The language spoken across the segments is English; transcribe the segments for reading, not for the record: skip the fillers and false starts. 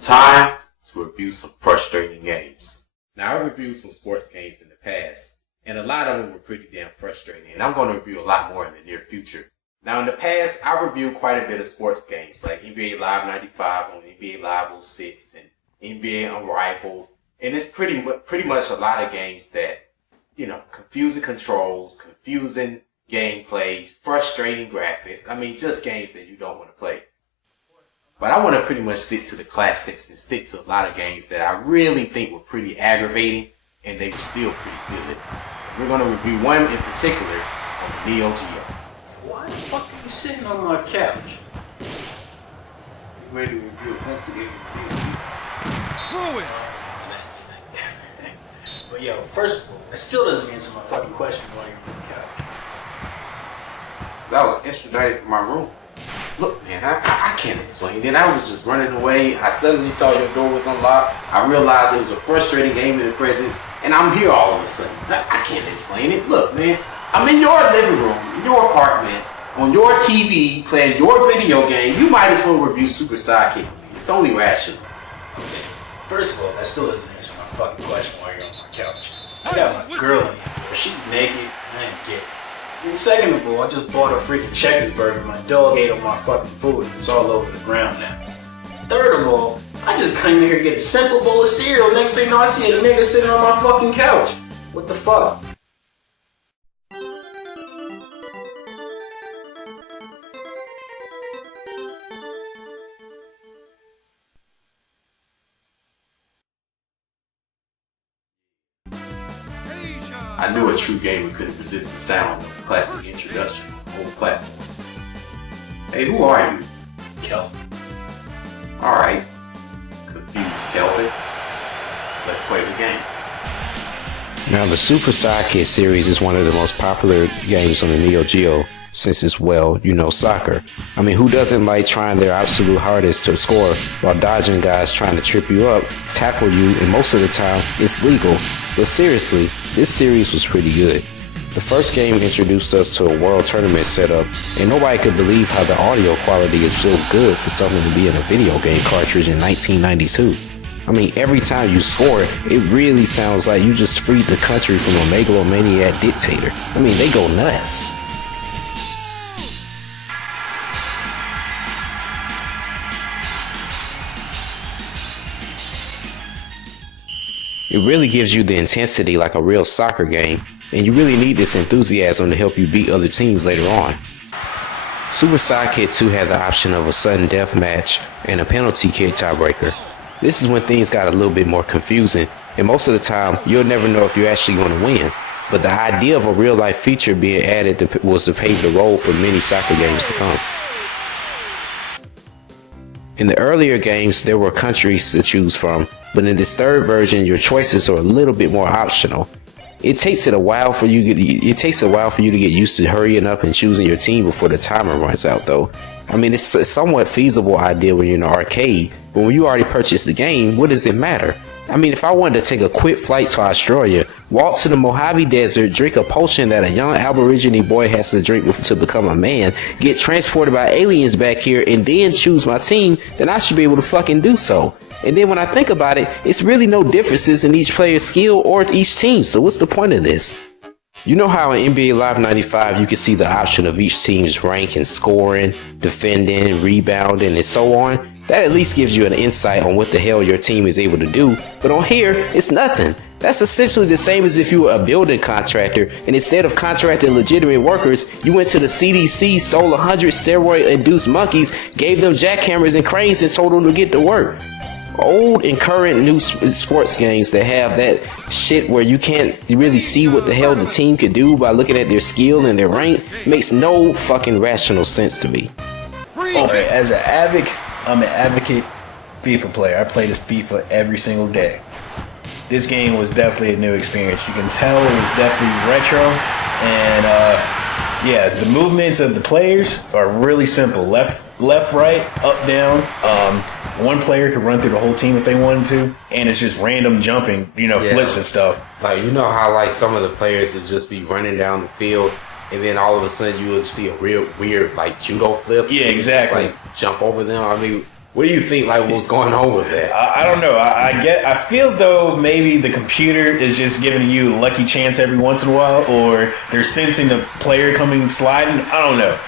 Time to review some frustrating games. Now, I reviewed some sports games in the past, and a lot of them were pretty damn frustrating, and I'm going to review a lot more in the near future. Now, in the past, I reviewed quite a bit of sports games, like NBA Live 95 on NBA Live 06 and NBA Unrivaled, and it's pretty much a lot of games that, confusing controls, confusing gameplays, frustrating graphics. I mean, just games that you don't want to play. But I want to pretty much stick to the classics and stick to a lot of games that I really think were pretty aggravating and they were still pretty good. We're going to review one in particular on the Neo Geo. Why the fuck are you sitting on my couch? You ready to review a classic game? Ruin! But yo, first of all, it still doesn't answer my fucking question why you're on the couch. So I was extradited from my room. Look, man, I can't explain. Then I was just running away. I suddenly saw your door was unlocked. I realized it was a frustrating game in the presence, and I'm here all of a sudden. I can't explain it. Look, man, I'm in your living room, in your apartment, on your TV, playing your video game. You might as well review Super Sidekick. It's only rational. Okay, first of all, that still doesn't answer my fucking question why you're on my couch. I got my girl in here, bro. She naked, I didn't get it. And second of all, I just bought a freaking Checkers burger. My dog ate all my fucking food. It's all over the ground now. Third of all, I just came here to get a simple bowl of cereal. Next thing you know, I see a nigga sitting on my fucking couch. What the fuck? I knew a true gamer couldn't resist the sound of the classic introduction on the platform. Hey, who are you? Kelvin. Alright. Confused, Kelvin. Let's play the game. Now, the Super Sidekick series is one of the most popular games on the Neo Geo since it's, soccer. I mean, who doesn't like trying their absolute hardest to score while dodging guys trying to trip you up, tackle you, and most of the time, it's legal. But seriously, this series was pretty good. The first game introduced us to a world tournament setup, and nobody could believe how the audio quality is so good for something to be in a video game cartridge in 1992. I mean, every time you score, it really sounds like you just freed the country from a megalomaniac dictator. I mean, they go nuts. It really gives you the intensity like a real soccer game, and you really need this enthusiasm to help you beat other teams later on. Super Sidekick 2 had the option of a sudden death match and a penalty kick tiebreaker. This is when things got a little bit more confusing, and most of the time, you'll never know if you're actually going to win. But the idea of a real-life feature being added was to pave the road for many soccer games to come. In the earlier games, there were countries to choose from, but in this third version, your choices are a little bit more optional. It takes a while for you to get used to hurrying up and choosing your team before the timer runs out, though. I mean, it's a somewhat feasible idea when you're in an arcade, but when you already purchased the game, what does it matter? I mean, if I wanted to take a quick flight to Australia, walk to the Mojave Desert, drink a potion that a young Aborigine boy has to drink to become a man, get transported by aliens back here, and then choose my team, then I should be able to fucking do so. And then when I think about it, it's really no differences in each player's skill or each team, so what's the point of this? You know how in NBA Live 95 you can see the option of each team's rank in scoring, defending, rebounding, and so on? That at least gives you an insight on what the hell your team is able to do, but on here, it's nothing. That's essentially the same as if you were a building contractor, and instead of contracting legitimate workers, you went to the CDC, stole 100 steroid-induced monkeys, gave them jackhammers and cranes, and told them to get to work. Old and current new sports games that have that shit where you can't really see what the hell the team could do by looking at their skill and their rank makes no fucking rational sense to me. Okay, I'm an advocate FIFA player. I play this FIFA every single day. This game was definitely a new experience. You can tell it was definitely retro, and the movements of the players are really simple. Left, right, up, down. One player could run through the whole team if they wanted to, and it's just random jumping, flips and stuff. Like, how some of the players would just be running down the field, and then all of a sudden you would see a real weird judo flip. Yeah, exactly. Just, jump over them. I mean, What do you think? Like, what's going on with that? I don't know. I feel though maybe the computer is just giving you a lucky chance every once in a while, or they're sensing the player coming sliding. I don't know.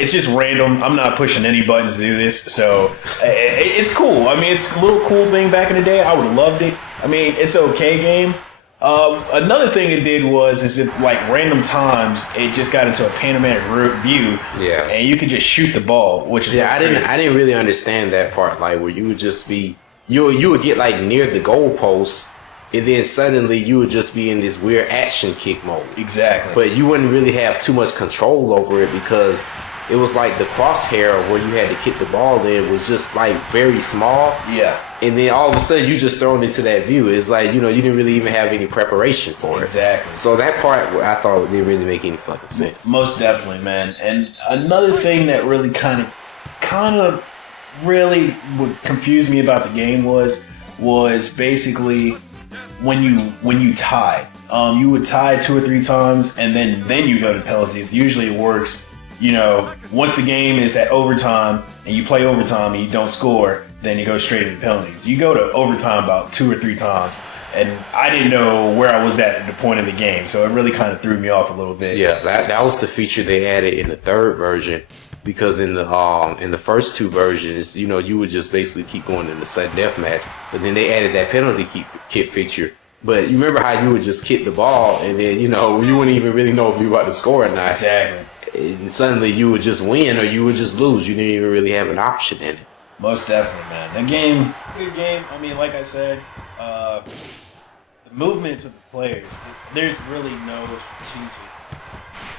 It's just random. I'm not pushing any buttons to do this, so it's cool. I mean, it's a little cool thing back in the day. I would have loved it. I mean, it's an okay game. Another thing it did is it like random times it just got into a panoramic view, and you could just shoot the ball, which is I didn't really understand that part, like where you would just be you would get like near the goalpost, and then suddenly you would just be in this weird action kick mode. Exactly, but you wouldn't really have too much control over it because it was like the crosshair where you had to kick the ball in was just like very small. Yeah. And then all of a sudden you just thrown into that view. It's like, you didn't really even have any preparation for it. Exactly. So that part I thought didn't really make any fucking sense. Most definitely, man. And another thing that really kind of really would confuse me about the game was basically when you tie. You would tie 2 or 3 times and then you go to penalties. Usually it works. Once the game is at overtime and you play overtime and you don't score, then you go straight into penalties. You go to overtime about 2 or 3 times, and I didn't know where I was at the point of the game, so it really kind of threw me off a little bit. Yeah, that was the feature they added in the 3rd version, because in the first 2 versions, you would just basically keep going in the sudden death match, but then they added that penalty kick feature. But you remember how you would just kick the ball, and then you wouldn't even really know if you were about to score or not. Exactly. And suddenly you would just win or you would just lose. You didn't even really have an option in it. Most definitely, man. That game, good game. I mean, like I said, the movements of the players, there's really no strategic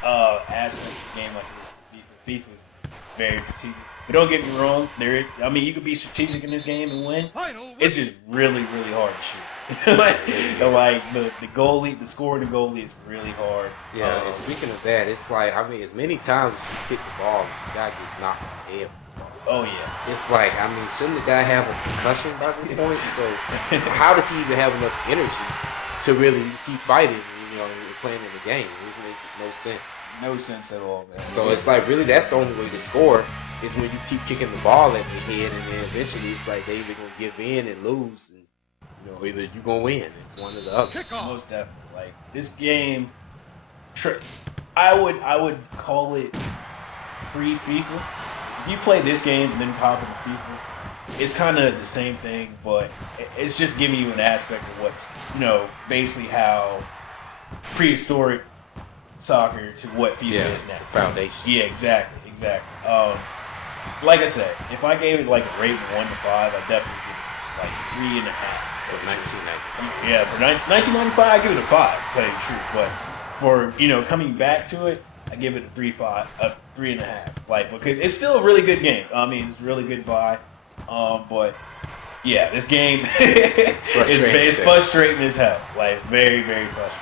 aspect of the game like it is to FIFA. FIFA is very strategic. But don't get me wrong, you could be strategic in this game and win. It's just really, really hard to shoot. like the goalie, the scoring the goalie is really hard. Yeah, and speaking of that, it's like, as many times as you kick the ball, the guy gets knocked on the head. Oh yeah. It's like, shouldn't the guy have a concussion by this point? So how does he even have enough energy to really keep fighting, playing in the game? It makes no sense. No sense at all, man. So it's like, really, that's the only way to score is when you keep kicking the ball at their head, and then eventually it's like they either gonna give in and lose, and either you gonna win. It's one or the other. Most definitely. Like this game, I would call it pre-FIFA. If you play this game and then pop into FIFA, it's kind of the same thing, but it's just giving you an aspect of what's basically how prehistoric soccer to what FIFA is now. The foundation. Yeah, exactly. Like I said, if I gave it like a rating 1 to 5, I'd definitely give it like 3.5. For 1995. Yeah, for 1995, I give it a 5, to tell you the truth. But for coming back to it, I give it a 3.5. Like, because it's still a really good game. I mean, it's a really good buy. But yeah, this game it's frustrating as hell. Like, very, very frustrating.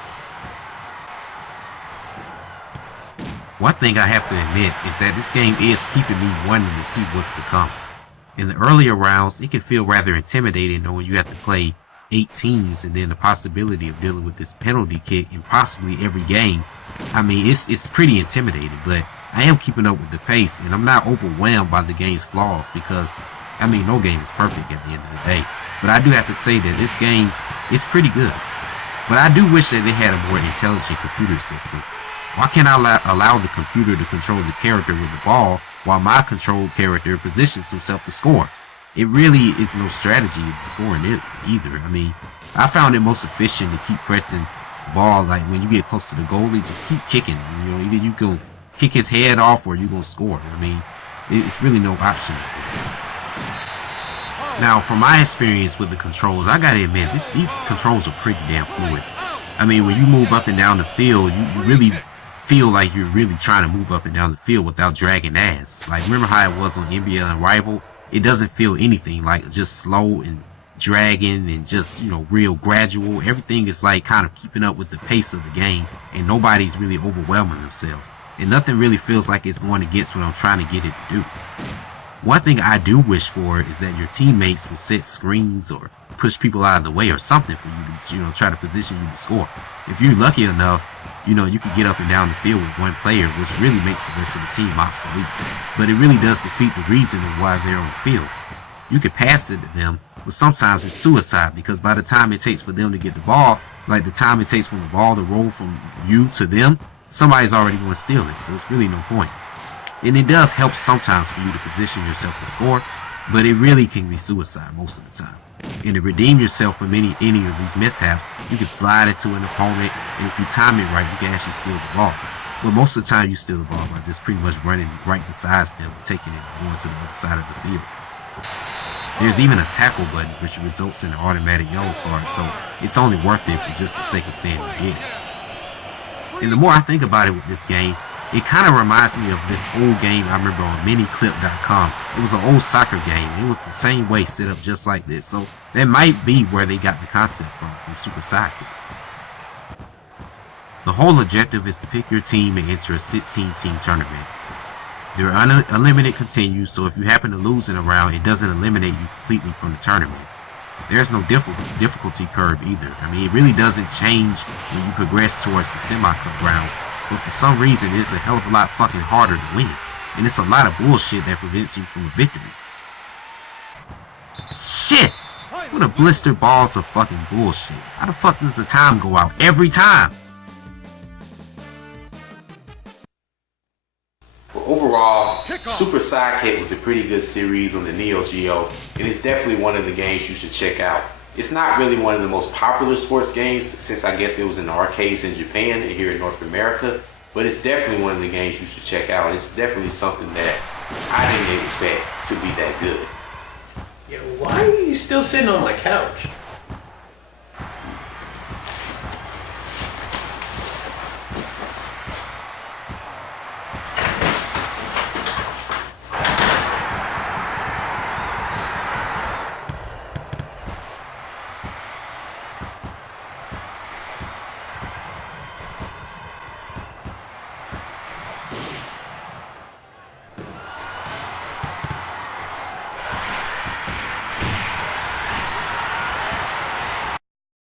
One thing I have to admit is that this game is keeping me wanting to see what's to come. In the earlier rounds, it can feel rather intimidating knowing you have to play 8 teams and then the possibility of dealing with this penalty kick in possibly every game. It's pretty intimidating, but I am keeping up with the pace and I'm not overwhelmed by the game's flaws because, no game is perfect at the end of the day. But I do have to say that this game is pretty good. But I do wish that they had a more intelligent computer system. Why can't I allow the computer to control the character with the ball while my controlled character positions himself to score? It really is no strategy to scoring either. I found it most efficient to keep pressing the ball. Like when you get close to the goalie, just keep kicking. Either you go kick his head off or you go score. It's really no option like this. Now, from my experience with the controls, I gotta admit, these controls are pretty damn fluid. When you move up and down the field, you really feel like you're really trying to move up and down the field without dragging ass. Like, remember how it was on NBA Unrivaled? It doesn't feel anything like just slow and dragging and just, real gradual. Everything is like kind of keeping up with the pace of the game and nobody's really overwhelming themselves. And nothing really feels like it's going against what I'm trying to get it to do. One thing I do wish for is that your teammates will set screens or push people out of the way or something for you to, try to position you to score. If you're lucky enough, you can get up and down the field with one player, which really makes the rest of the team obsolete. But it really does defeat the reason of why they're on the field. you can pass it to them, but sometimes it's suicide because by the time it takes for them to get the ball, like the time it takes for the ball to roll from you to them, somebody's already going to steal it, so it's really no point. And it does help sometimes for you to position yourself to score, but it really can be suicide most of the time. And to redeem yourself from any of these mishaps, you can slide it to an opponent, and if you time it right, you can actually steal the ball. But most of the time, you steal the ball by just pretty much running right beside them, taking it and going to the other side of the field. There's even a tackle button, which results in an automatic yellow card, so it's only worth it for just the sake of saying you did it. And the more I think about it with this game, it kind of reminds me of this old game I remember on miniclip.com. It was an old soccer game. It was the same way, set up just like this. So that might be where they got the concept from Super Sidekick. The whole objective is to pick your team and enter a 16-team tournament. Your unlimited continues, so if you happen to lose in a round, it doesn't eliminate you completely from the tournament. There's no difficulty curve either. I mean, it really doesn't change when you progress towards the semi-cup rounds, but for some reason, it's a hell of a lot fucking harder to win. And it's a lot of bullshit that prevents you from a victory. Shit! What a blister balls of fucking bullshit. How the fuck does the time go out every time? But overall, Super Sidekick was a pretty good series on the Neo Geo, and it's definitely one of the games you should check out. It's not really one of the most popular sports games, since I guess it was in the arcades in Japan and here in North America, but it's definitely one of the games you should check out. It's definitely something that I didn't expect to be that good. Yo, why are you still sitting on my couch?